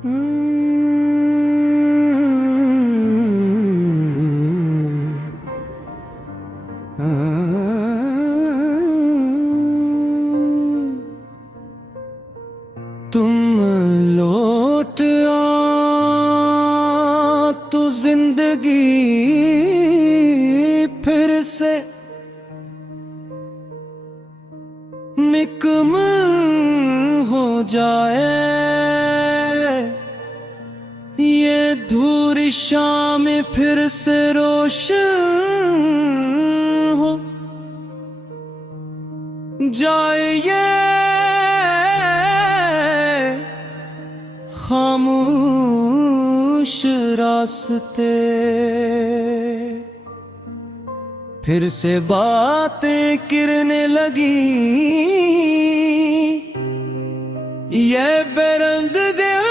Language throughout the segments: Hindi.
तुम लौट आ तो जिंदगी फिर से निकम्मल हो जाए। ये धूरी शाम फिर से रोशन हो जाए। ये खामोश रास्ते फिर से बातें किरने लगी। ये बेरंग दिल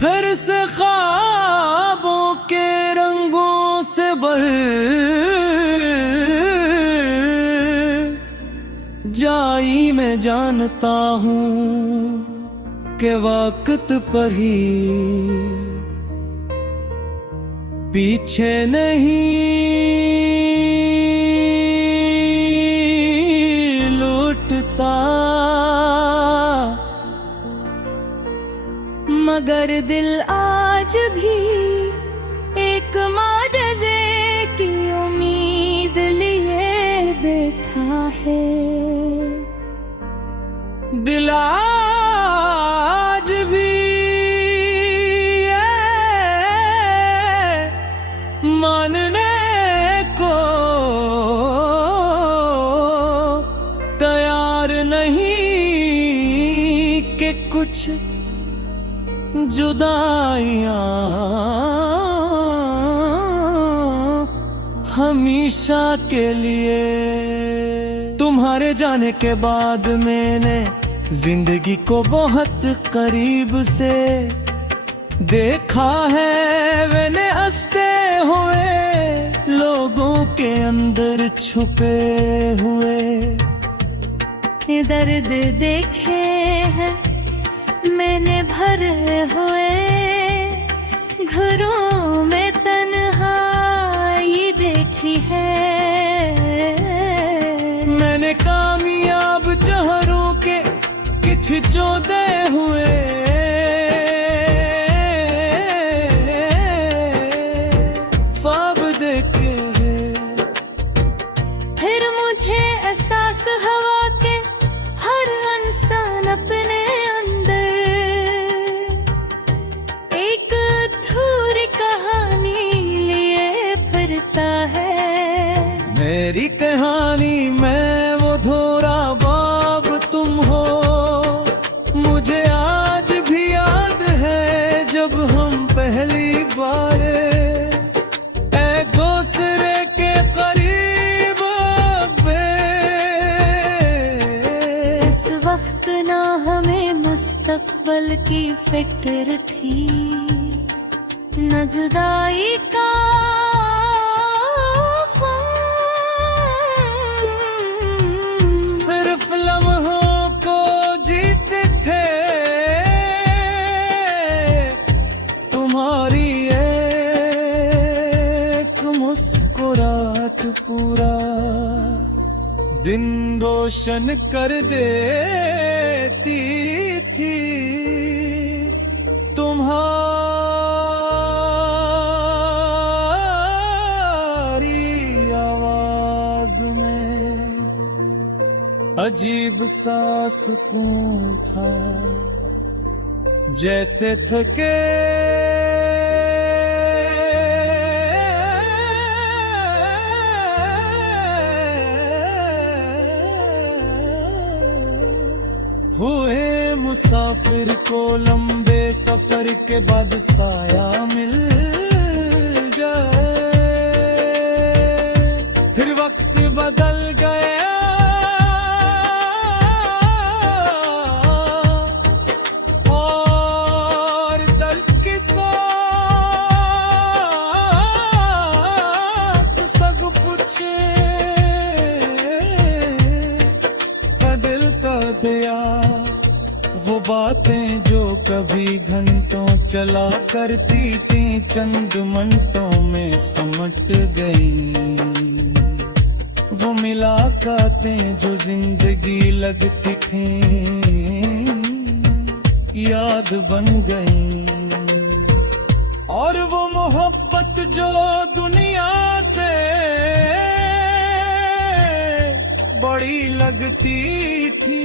फिर से ख्वाबों के रंगों से भर जाई। मैं जानता हूँ कि वक्त पर ही पीछे नहीं लौटता, मगर दिल आज भी एक माजज़े की उम्मीद लिए बैठा है। दिल आज भी मानने को तैयार नहीं कि कुछ जुदाइयां हमेशा के लिए। तुम्हारे जाने के बाद मैंने जिंदगी को बहुत करीब से देखा है। मैंने हंसते हुए लोगों के अंदर छुपे हुए दर्द देखे हैं मैंने भरे हुए घरों में तन्हाई देखी है। मैंने कामयाब चेहरों के कुछ जोदे हुए ख्वाब देखे। फिर मुझे एहसास हुआ के हर इंसान अपने अंदर एक अधूरी कहानी लिए फिरता है। मेरी कहानी में वो धोरा बाब तुम हो। मुझे आज भी याद है जब हम पहली बार घोंसले के करीब इस वक्त ना हमें मुस्तकबल की फिक्र थी न जुदाई का सिर्फ लम्हों को जीते थे। तुम्हारी एक मुस्कुराहट पूरा दिन रोशन कर देती थी। तुम्हारी आवाज में अजीब सा सुकून था जैसे थके हुए मुसाफिर को लंबे सफर के बाद साया मिल जाए। फिर वक्त बदल गया और दल के साथ सब कुछ दिल कई घंटों चला करती थी, चंद मिनटों में समट गई। वो मुलाकातें जो जिंदगी लगती थी, याद बन गई। और वो मोहब्बत जो दुनिया से बड़ी लगती थी,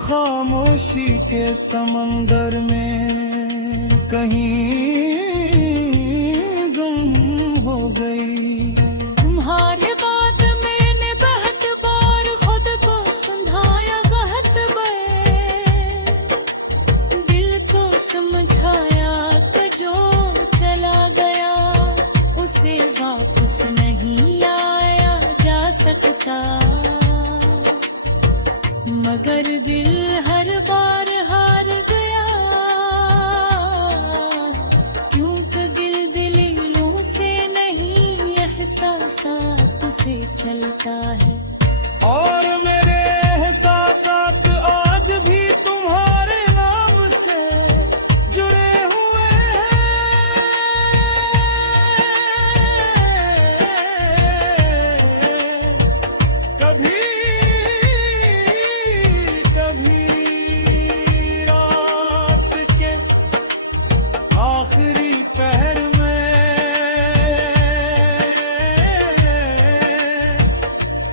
खामोशी के समंदर में कहीं गुम हो गई। तुम्हारे बात मैंने बहुत बार खुद को समझाया, कहत गए दिल को समझाया कि जो चला गया उसे वापस नहीं आया जा सकता। मगर दिल हर बार हार गया, क्योंकि दिल दलीलों से नहीं एहसासात से चलता है। और मेरे एहसासात आज भी तुम्हारे नाम से जुड़े हुए हैं। कभी कभी रात के आखिरी पहर में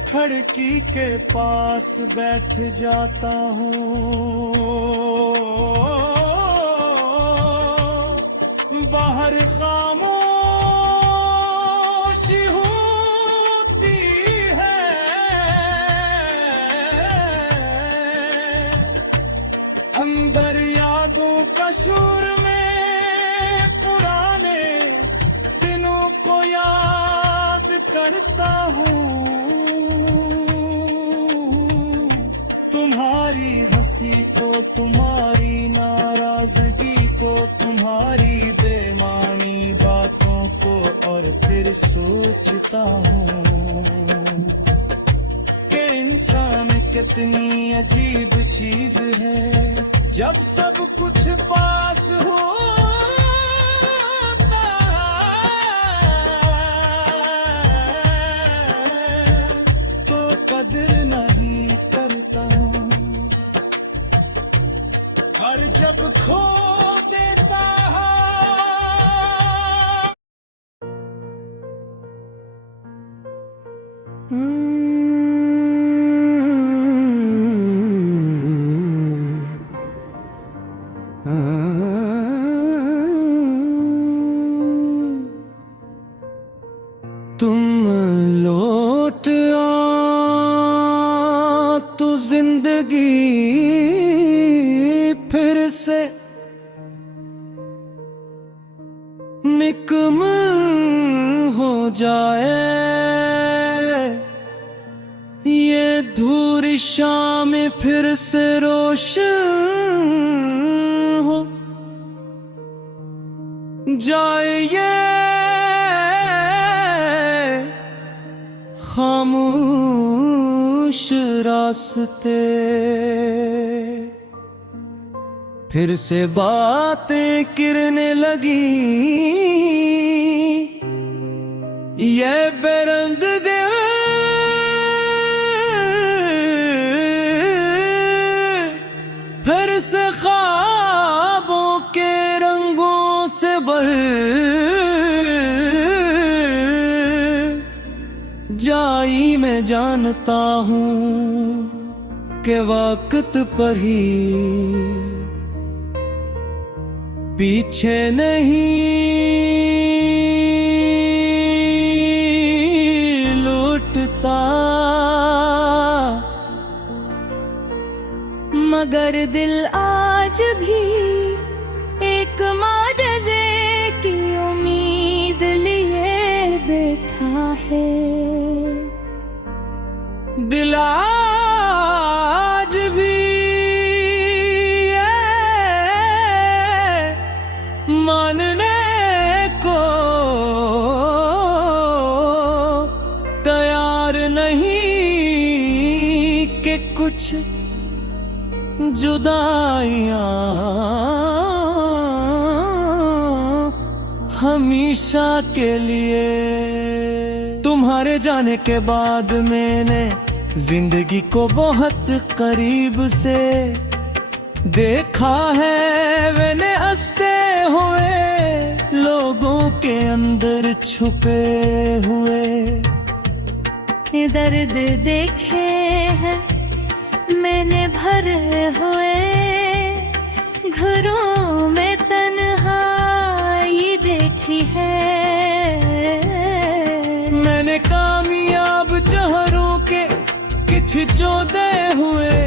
खिड़की के पास बैठ जाता हूँ। बाहर खामोशी होती है, अंदर यादों का शोर में पुराने दिनों को याद करता हूँ। तुम्हारी हंसी को, तुम्हारी नाराजगी को, तुम्हारी बेमानी बातों को, और फिर सोचता हूँ कि इंसान कितनी अजीब चीज है। जब सब कुछ पास हो तो कदर नहीं करता, और जब खो देता है तुम लौट आ तो जिंदगी फिर से निकम्मल हो जाए। ये धूरी शाम फिर से रोशन हो जाए। ये खामोश रास्ते फिर से बातें गिरने लगी। ये बेरंग दिल फिर से ख्वाबों के रंगों से भर जाई। मैं जानता हूँ कि वक्त पर ही पीछे नहीं लौटता, मगर दिल आज भी एक माजज़े की उम्मीद लिए बैठा है। दिल आज भी मानने को तैयार नहीं कि कुछ जुदाइयां हमेशा के लिए। तुम्हारे जाने के बाद मैंने जिंदगी को बहुत करीब से देखा है। मैंने हंसते हुए लोगों के अंदर छुपे हुए दर्द देखे हैं मैंने भरे हुए, घरों में तन्हाई देखी है। मैंने कामयाब चेहरों के किछ जोदे हुए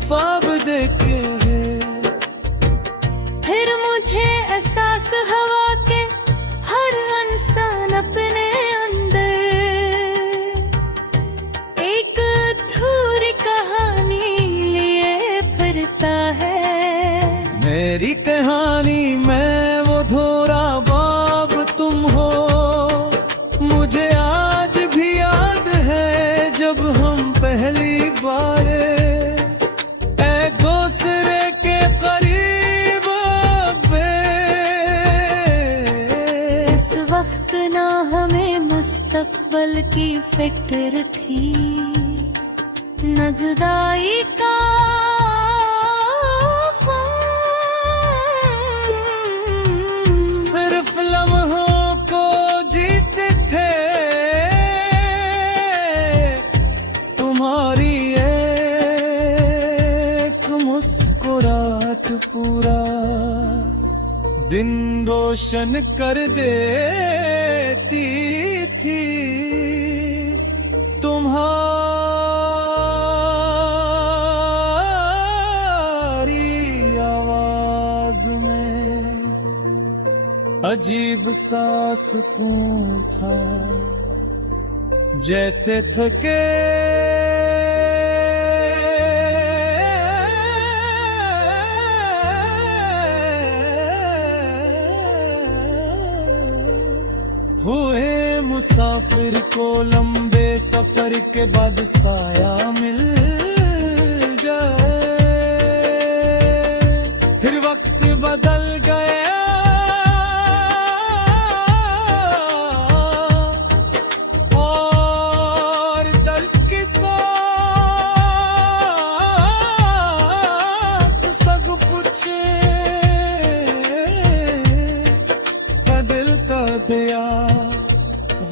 ख्वाब देखे। फिर मुझे एहसास हुआ के हर इंसान अपने अंदर एक अधूरी कहानी लिए फिरता है। मेरी कहानी में वो धोरा बाब तुम हो। मुझे आज भी याद है जब हम पहली बार एक दूसरे के करीब इस वक्त ना हमें मुस्तकबल की फिक्र थी, न जुदाई का सिर्फ लम्हों को जीते थे। तुम्हारी एक मुस्कुराहट पूरा दिन रोशन कर देती थी। तुम्हारी आवाज में अजीब सा सुकून था, जैसे थके हुए मुसाफिर को लंबे सफर के बाद साया मिल जाए। फिर वक्त बदल गया और दल के साथ सब कुछ बदल कर दिया।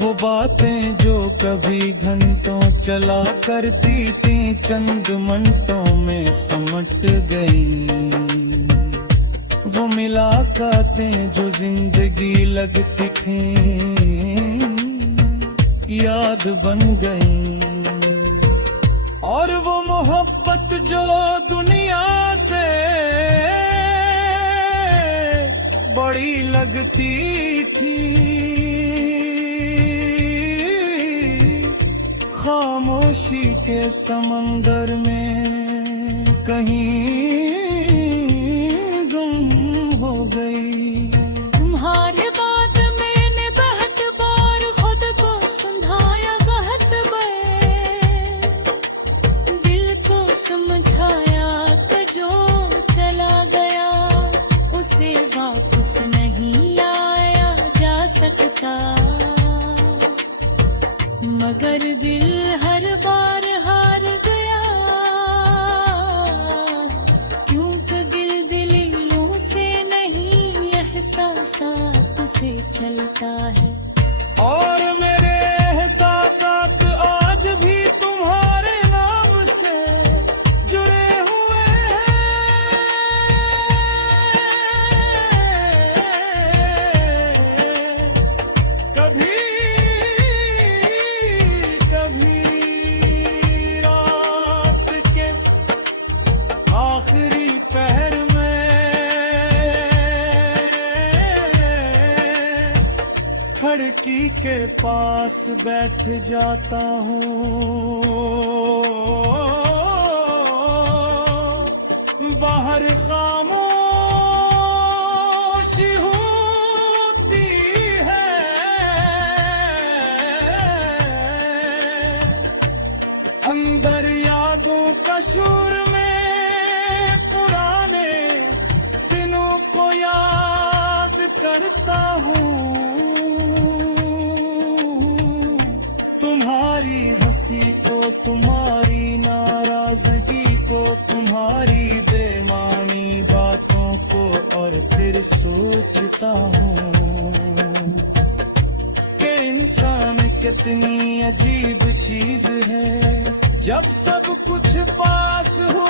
वो बातें जो कभी घंटों चला करती थी चंद मिनटों में समट गई। वो मुलाकातें जो जिंदगी लगती थी याद बन गई। और वो मोहब्बत जो दुनिया से बड़ी लगती थी खामोशी के समंदर में कहीं गुम हो गई। तुम्हारे बाद मैंने बहुत बार खुद को समझाया कहत गए, दिल को समझाया कि जो चला गया उसे वापस नहीं लाया जा सकता। मगर दिल हर बार हार गया, क्योंकि दिल दिलों से नहीं एहसासात से चलता है। और मेरे एहसासात आज भी तुम्हारे नाम से जुड़े हुए हैं। कभी रात के आखिरी पहर में खिड़की के पास बैठ जाता हूँ। बाहर खामोशी होती है, करता हूँ तुम्हारी हंसी को, तुम्हारी नाराजगी को, तुम्हारी बेमानी बातों को, और फिर सोचता हूँ कि इंसान कितनी अजीब चीज है। जब सब कुछ पास हो